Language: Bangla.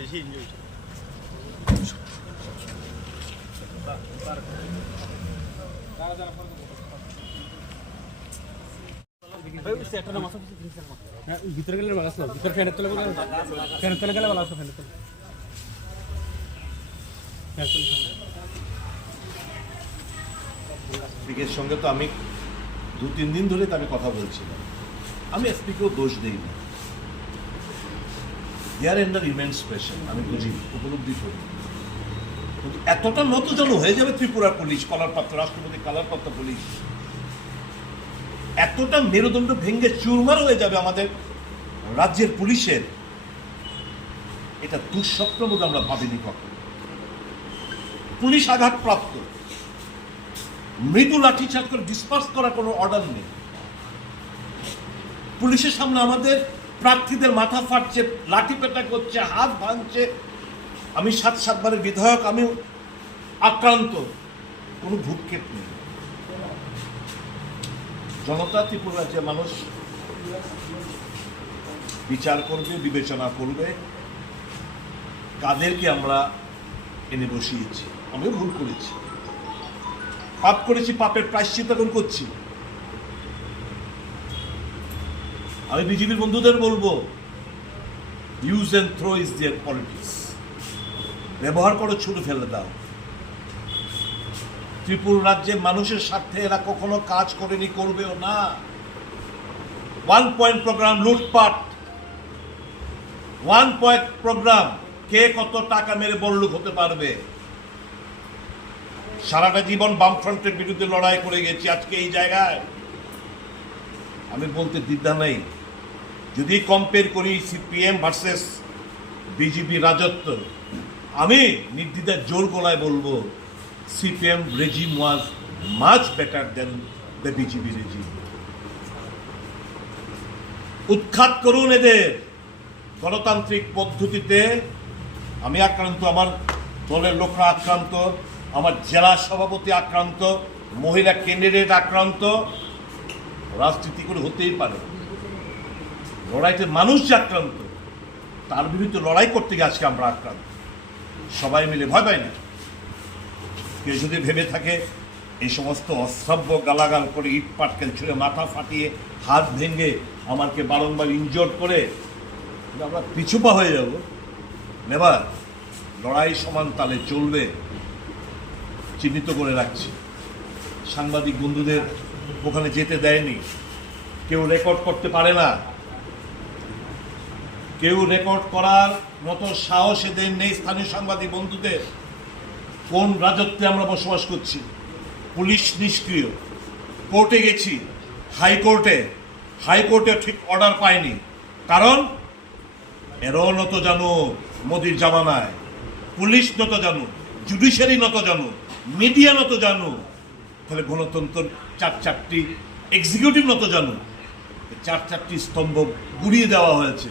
বেশি এনজয় ভিতরে গেলে ভালো আসলো, ভিতরে ফ্যানের তলে গেলে ভালো আসলো, ফ্যানের তলে এসপিকের সঙ্গে তো আমি 2-3 দিন ধরে তো আমি কথা বলছিলাম। আমি এসপিকেও দোষ দিই না, হিয়ার এন্ডার ইমেন্স প্রেশার আমি বুঝি, উপলব্ধি করি। কিন্তু এতটা নতজন হয়ে যাবে ত্রিপুরা পুলিশ, কলারপ্রাপ্ত রাষ্ট্রপতি কলারপ্রাপ্ত পুলিশ, এতটা মেরুদণ্ড ভেঙে চুরমার হয়ে যাবে আমাদের রাজ্যের পুলিশের, এটা দুঃস্বপ্ন বোধ আমরা ভাবিনি কখনো। পুলিশ আঘাতপ্রাপ্ত, মৃদু লাঠিচার্জ করে ডিসপার্স করার কোনো অর্ডার নেই। পুলিশের সামনে আমাদের প্রার্থীদের মাথা ফাটছে, লাঠি পেটা করছে, হাত ভাঙছে। আমি 7-7বারের বিধায়ক, আমি আক্রান্ত, কোনো ভূক্ষেপ নেই। জনতা ত্রিপুরা রাজ্যের মানুষ বিচার করবে, বিবেচনা করবে কাদেরকে আমরা এনে বসিয়েছি। আমিও ভুল করেছি, পাপ করেছি, পাপের প্রায়শ্চিত্ত এখন করছি। আমি বিজেপির বন্ধুদের বলবো, use and throw is their politics. ব্যবহার করো, ছুড়ে ফেলে দাও। ত্রিপুরা রাজ্যের মানুষের স্বার্থে এরা কখনো কাজ করেনি, করবেও না। 1 পয়েন্ট প্রোগ্রাম লুটপাট, 1 পয়েন্ট প্রোগ্রাম, কে কত টাকা মেরে বড়লোক হতে পারবে। সারাটা জীবন বামফ্রন্টের বিরুদ্ধে লড়াই করে গেছি, আজকে এই জায়গায় আমি বলতে দ্বিধা নেই। যদি কম্পেয়ার করি সিপিএম ভার্সেস বিজেপি রাজত্ব, আমি নির্দ্বিধায় জোর গলায় বলবো CPM regime was much better then the BJP regime. উৎখাত করুন এদের। গণতান্ত্রিক পদ্ধতিতে আমি আক্রান্ত, আমার দলের লোকরা আক্রান্ত, আমার জেলা সভাপতি আক্রান্ত, মহিলা ক্যান্ডিডেট আক্রান্ত। রাজনীতি করে হতেই পারে, লড়াইতে মানুষ যে আক্রান্ত, তার বিরুদ্ধে লড়াই করতে গিয়ে আজকে আমরা আক্রান্ত। সবাই মিলে ভয় পাই না। কেউ যদি ভেবে থাকে এই সমস্ত অশ্রাব্য গালাগাল করে, ইট পাটকেল ছুঁড়ে, মাথা ফাটিয়ে, হাত ভেঙে, আমাকে বারংবার ইনজোর্ড করে আমরা পিছুপা হয়ে যাব, নেবার। লড়াই সমান তালে চলবে, চিহ্নিত করে রাখছি। সাংবাদিক বন্ধুদের ওখানে যেতে দেয়নি, কেউ রেকর্ড করতে পারে না, কেউ রেকর্ড করার মতো সাহস এদের নেই স্থানীয় সাংবাদিক বন্ধুদের। কোন রাজত্বে আমরা বসবাস করছি? পুলিশ নিষ্ক্রিয়। কোর্টে গেছি, হাইকোর্টে ঠিক অর্ডার পাইনি, কারণ এরও নত জানো মোদির জামানায়, পুলিশ নত জানো, জুডিশিয়ারি নত জানো, মিডিয়া নত জানো, তাহলে গণতন্ত্র 4-4টি এক্সিকিউটিভ নত জানো। 4-4টি স্তম্ভ গুড়িয়ে দেওয়া হয়েছে।